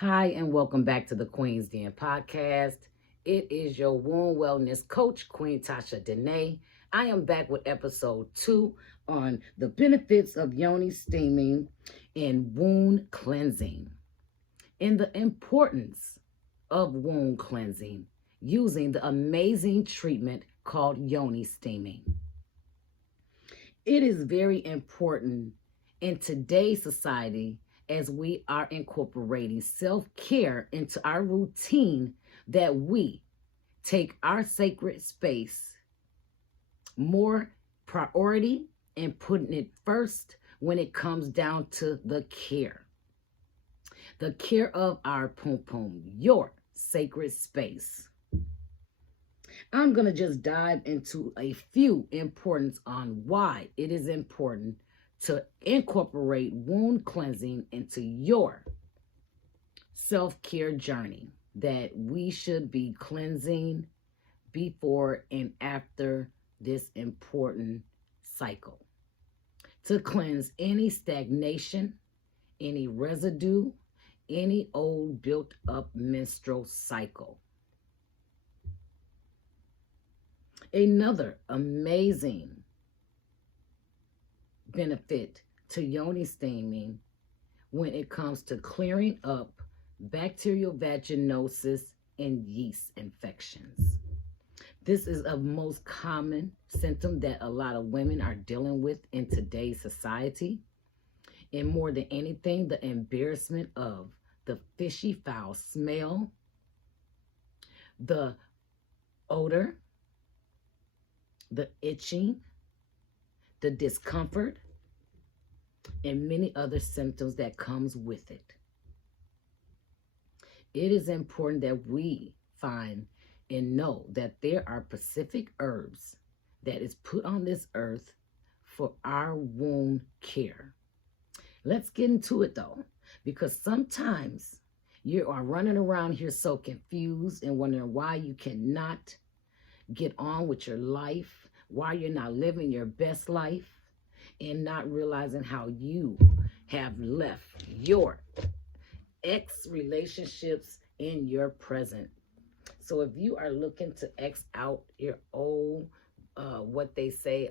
Hi, and welcome back to the Queen's Den podcast. It is your wound wellness coach, Queen Tasha Dene. I am back with episode 2 on the benefits of Yoni steaming and wound cleansing and the importance of wound cleansing using the amazing treatment called Yoni steaming. It is very important in today's society as we are incorporating self-care into our routine that we take our sacred space more priority and putting it first when it comes down to the care. The care of our pum-pum, your sacred space. I'm going to just dive into a few importance on why it is important to incorporate wound cleansing into your self-care journey, that we should be cleansing before and after this important cycle to cleanse any stagnation, any residue, any old built up menstrual cycle. Another amazing benefit to Yoni steaming when it comes to clearing up bacterial vaginosis and yeast infections. This is a most common symptom that a lot of women are dealing with in today's society. And more than anything, the embarrassment of the fishy, foul smell, the odor, the itching, the discomfort, and many other symptoms that comes with it. It is important that we find and know that there are specific herbs that is put on this earth for our wound care. Let's get into it though, because sometimes you are running around here so confused and wondering why you cannot get on with your life, why you're not living your best life, and not realizing how you have left your ex-relationships in your present. So if you are looking to X out your old, what they say,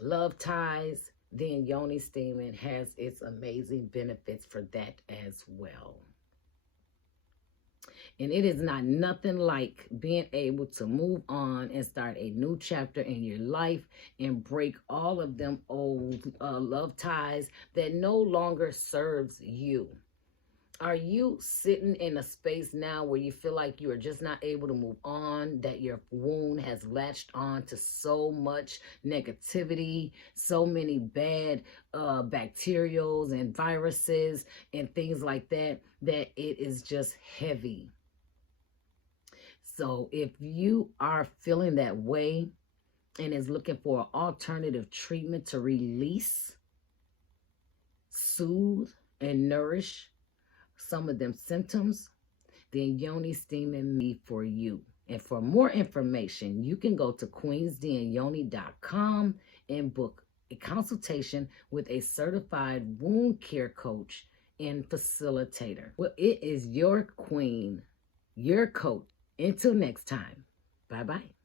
love ties, then Yoni steaming has its amazing benefits for that as well. And it is not nothing like being able to move on and start a new chapter in your life and break all of them old love ties that no longer serves you. Are you sitting in a space now where you feel like you are just not able to move on, that your wound has latched on to so much negativity, so many bad bacterials and viruses and things like that, that it is just heavy? So if you are feeling that way and is looking for an alternative treatment to release, soothe, and nourish some of them symptoms, then Yoni steaming me for you. And for more information, you can go to queensdenyoni.com and book a consultation with a certified wound care coach and facilitator. Well, it is your queen, your coach. Until next time, bye-bye.